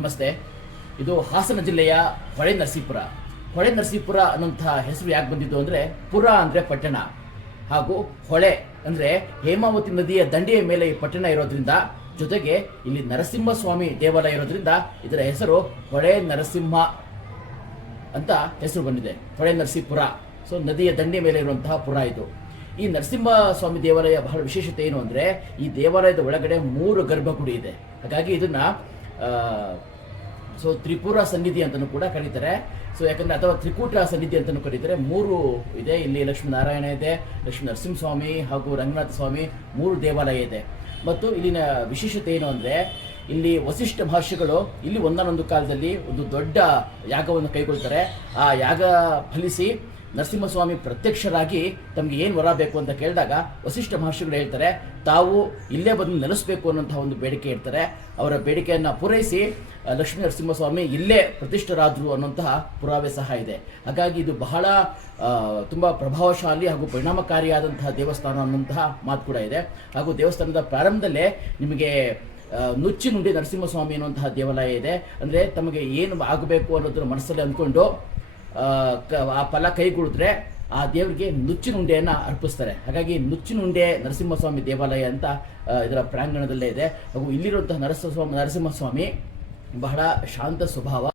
ನಮಸ್ತೆ. ಇದು ಹಾಸನ ಜಿಲ್ಲೆಯ ಹೊಳೆ ನರಸೀಪುರ ಹೊಳೆ ನರಸೀಪುರ ಅನ್ನುವಂತಹ ಹೆಸರು ಯಾಕೆ ಬಂದಿದ್ದು ಅಂದರೆ ಪುರ ಅಂದರೆ ಪಟ್ಟಣ. ಹಾಗೂ ಹೊಳೆ ಅಂದರೆ ಹೇಮಾವತಿ ನದಿಯ ದಂಡೆಯ ಮೇಲೆ ಈ ಪಟ್ಟಣ ಇರೋದ್ರಿಂದ ಜೊತೆಗೆ ಇಲ್ಲಿ ನರಸಿಂಹಸ್ವಾಮಿ ದೇವಾಲಯ ಇರೋದ್ರಿಂದ ಇದರ ಹೆಸರು ಹೊಳೆ ನರಸಿಂಹ ಅಂತ ಹೆಸರು ಬಂದಿದೆ. ಹೊಳೆ ನರಸೀಪುರ ಸೊ ನದಿಯ ದಂಡೆ ಮೇಲೆ ಇರುವಂತಹ ಪುರ ಇದು. ಈ ನರಸಿಂಹ ಸ್ವಾಮಿ ದೇವಾಲಯ ಬಹಳ ವಿಶೇಷತೆ ಏನು ಅಂದರೆ ಈ ದೇವಾಲಯದ ಒಳಗಡೆ ಮೂರು ಗರ್ಭಗುಡಿ ಇದೆ. ಹಾಗಾಗಿ ಇದನ್ನ ಸೊ ತ್ರಿಪುರ ಸನ್ನಿಧಿ ಅಂತಲೂ ಕೂಡ ಕರೀತಾರೆ. ಸೊ ಯಾಕಂದ್ರೆ ಅಥವಾ ತ್ರಿಕೂಟ ಸನ್ನಿಧಿ ಅಂತಲೂ ಕರೀತಾರೆ. ಮೂರು ಇದೆ. ಇಲ್ಲಿ ಲಕ್ಷ್ಮೀನಾರಾಯಣ ಇದೆ, ಲಕ್ಷ್ಮೀ ನರಸಿಂಹಸ್ವಾಮಿ ಹಾಗೂ ರಂಗನಾಥ ಸ್ವಾಮಿ ಮೂರು ದೇವಾಲಯ ಇದೆ. ಮತ್ತು ಇಲ್ಲಿನ ವಿಶೇಷತೆ ಏನು ಅಂದರೆ, ಇಲ್ಲಿ ವಸಿಷ್ಠ ಭಾಷೆಗಳು ಇಲ್ಲಿ ಒಂದಾನೊಂದು ಕಾಲದಲ್ಲಿ ಒಂದು ದೊಡ್ಡ ಯಾಗವನ್ನು ಕೈಗೊಳ್ತಾರೆ. ಆ ಯಾಗ ಫಲಿಸಿ ನರಸಿಂಹಸ್ವಾಮಿ ಪ್ರತ್ಯಕ್ಷರಾಗಿ ತಮಗೆ ಏನು ವರ ಬೇಕು ಅಂತ ಕೇಳಿದಾಗ ವಸಿಷ್ಠ ಮಹರ್ಷಿಗಳು ಹೇಳ್ತಾರೆ, ತಾವು ಇಲ್ಲೇ ಬಂದು ನೆಲೆಸಬೇಕು ಅನ್ನೋಂತಹ ಒಂದು ಬೇಡಿಕೆ ಇಡ್ತಾರೆ. ಅವರ ಬೇಡಿಕೆಯನ್ನು ಪೂರೈಸಿ ಲಕ್ಷ್ಮೀ ನರಸಿಂಹಸ್ವಾಮಿ ಇಲ್ಲೇ ಪ್ರತಿಷ್ಠರಾದರು ಅನ್ನುವಂತಹ ಪುರಾವೆ ಸಹ ಇದೆ. ಹಾಗಾಗಿ ಇದು ಬಹಳ ತುಂಬ ಪ್ರಭಾವಶಾಲಿ ಹಾಗೂ ಪರಿಣಾಮಕಾರಿಯಾದಂತಹ ದೇವಸ್ಥಾನ ಅನ್ನುವಂತಹ ಮಾತು ಕೂಡ ಇದೆ. ಹಾಗೂ ದೇವಸ್ಥಾನದ ಪ್ರಾರಂಭದಲ್ಲೇ ನಿಮಗೆ ನುಚ್ಚಿ ನುಡಿ ನರಸಿಂಹಸ್ವಾಮಿ ಅನ್ನುವಂತಹ ದೇವಾಲಯ ಇದೆ. ಅಂದರೆ ತಮಗೆ ಏನು ಆಗಬೇಕು ಅನ್ನೋದ್ರ ಮನಸ್ಸಲ್ಲಿ ಅಂದ್ಕೊಂಡು ಆ, ಫಲ ಕೈಗೂಡಿದ್ರೆ ಆ ದೇವರಿಗೆ ನುಚ್ಚಿನುಂಡೆಯನ್ನು ಅರ್ಪಿಸ್ತಾರೆ. ಹಾಗಾಗಿ ನುಚ್ಚಿನುಂಡೆ ನರಸಿಂಹಸ್ವಾಮಿ ದೇವಾಲಯ ಅಂತ ಇದರ ಪ್ರಾಂಗಣದಲ್ಲೇ ಇದೆ. ಹಾಗೂ ಇಲ್ಲಿರುವಂತಹ ನರಸಿಂಹಸ್ವಾಮಿ ನರಸಿಂಹಸ್ವಾಮಿ ಬಹಳ ಶಾಂತ ಸ್ವಭಾವ